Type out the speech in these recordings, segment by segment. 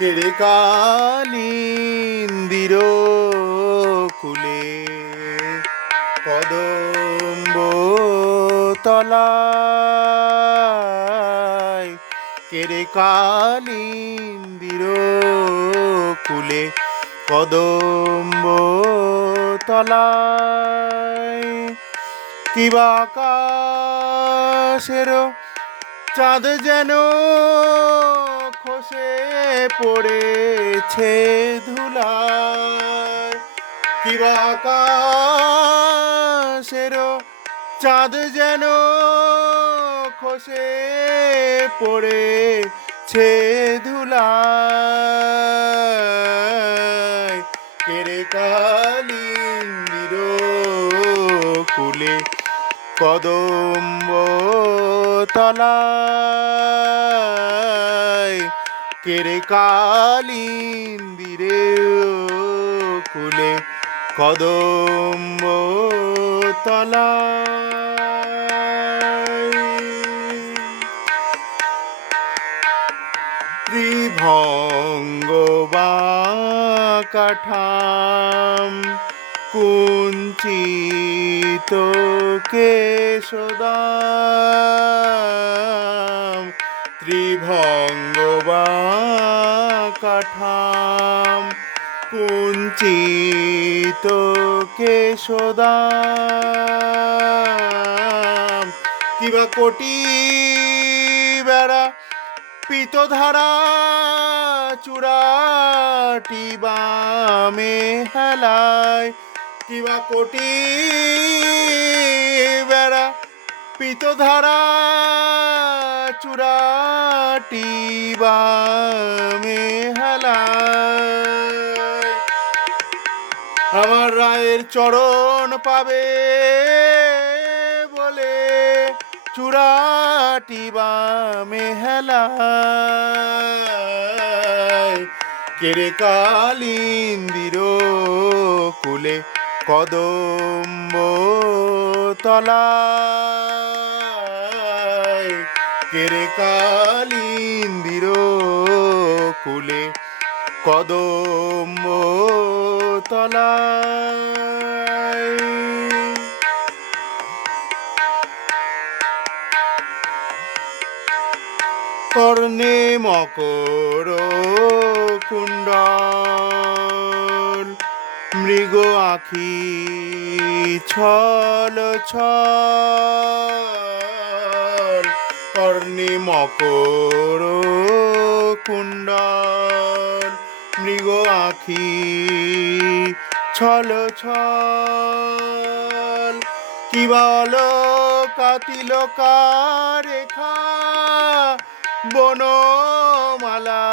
কেড়ে কালিন্দির কুলে কদম্ব তলায় কেড়ে কালিন্দির কুলে কদম্ব তলায়? কিবা আকাশেরও চাঁদ যেন খসে পড়েছে ধুলায়। কিবা আকাশেরও চাঁদ যেন খসে পড়েছে ধুলায়। কেড়ে কালিন্দির কুলে কদম্ব তলায় কেড়ে কালিন্দিরে কুলে কদম্ব তলায়। ত্রিভঙ্গ কাঠাম কুঞ্চিত কেশদাম। ত্রিভঙ্গ কুঞ্চিত কেশদাম। কিবা কোটি বেড়া পিতধারা চূড়াটি বামে হেলায়। কিবা কোটি বেড়া পিতধারা চূড়াটি বামে হেলায়। আমার রায়ের চরণ পাবে বলে চূড়াটি বামে হেলায় কেড়ে কালিন্দির কুলে কদম্ব তলায়। কেড়ে কালিন্দির কুলে কদম্ব তলায়। কর্ণে মকর কুণ্ডল মৃগ আখি ছল ছল। কর্ণে মকর কুণ্ডল মৃগ আখি ছল ছল। কি বল কাতিল রেখা বনমালা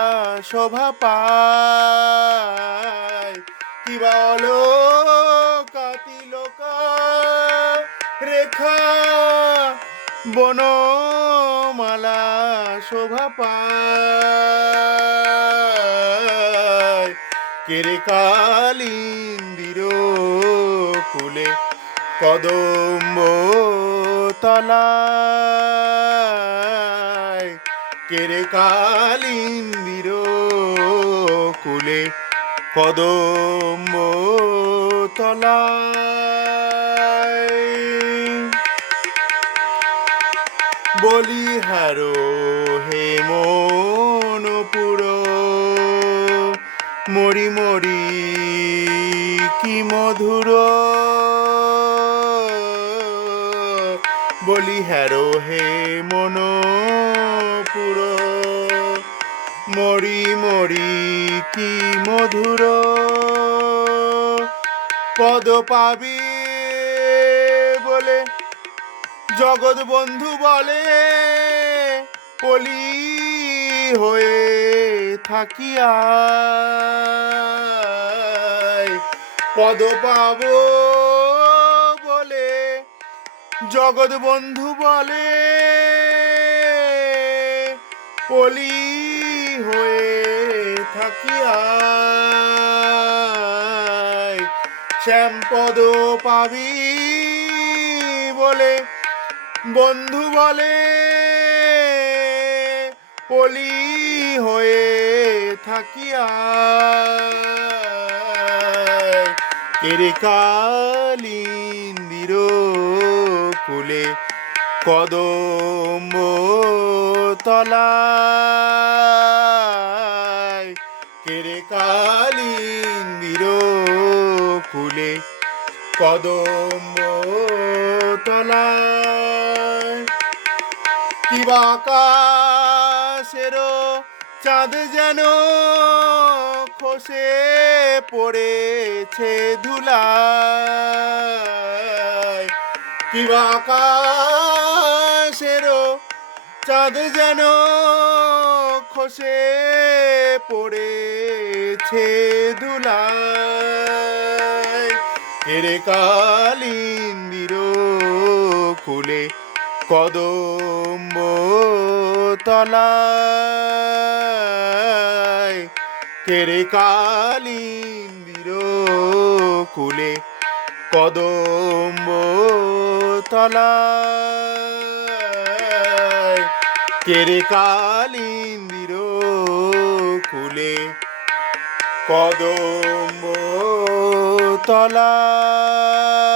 শোভা পায়। কি বল কাতিল রেখা বনমালা শোভা পায়। কেরে কালিন্দির কুলে কদম্ব তলায়। কেরে কালিন্দির কুলে কদম্ব তলায়। বলি মরি মরি, কি মধুর। বলি, হ্যারো হে মন মনপুর। মরি মরি, কি মধুর। পদ পাবি বলে জগৎ বন্ধু বলে পলি হয়ে থাকিয়া পদ পাব বলে, জগৎ বন্ধু বলে, পলি হয়ে থাকিয়া শ্যামপদ পাবি বলে, বন্ধু বলে পলি হয়ে থাকিয়া। কালিন্দির কুলে কদম্ব তলায়। কেরে কালিন্দির কুলে কদম্ব তলায়। কিবা আকাশেরও চাঁদ যেন খসে পড়েছে ধুলায় কিবা আকাশেরও চাঁদ যেন খসে পড়েছে ধুলায় এরে কালিন্দির কুলে কদম্ব তলায় কেরে কালিন্দির কুলে কদম্ব তলায় কেরে কালিন্দির কুলে কদম্ব তলায়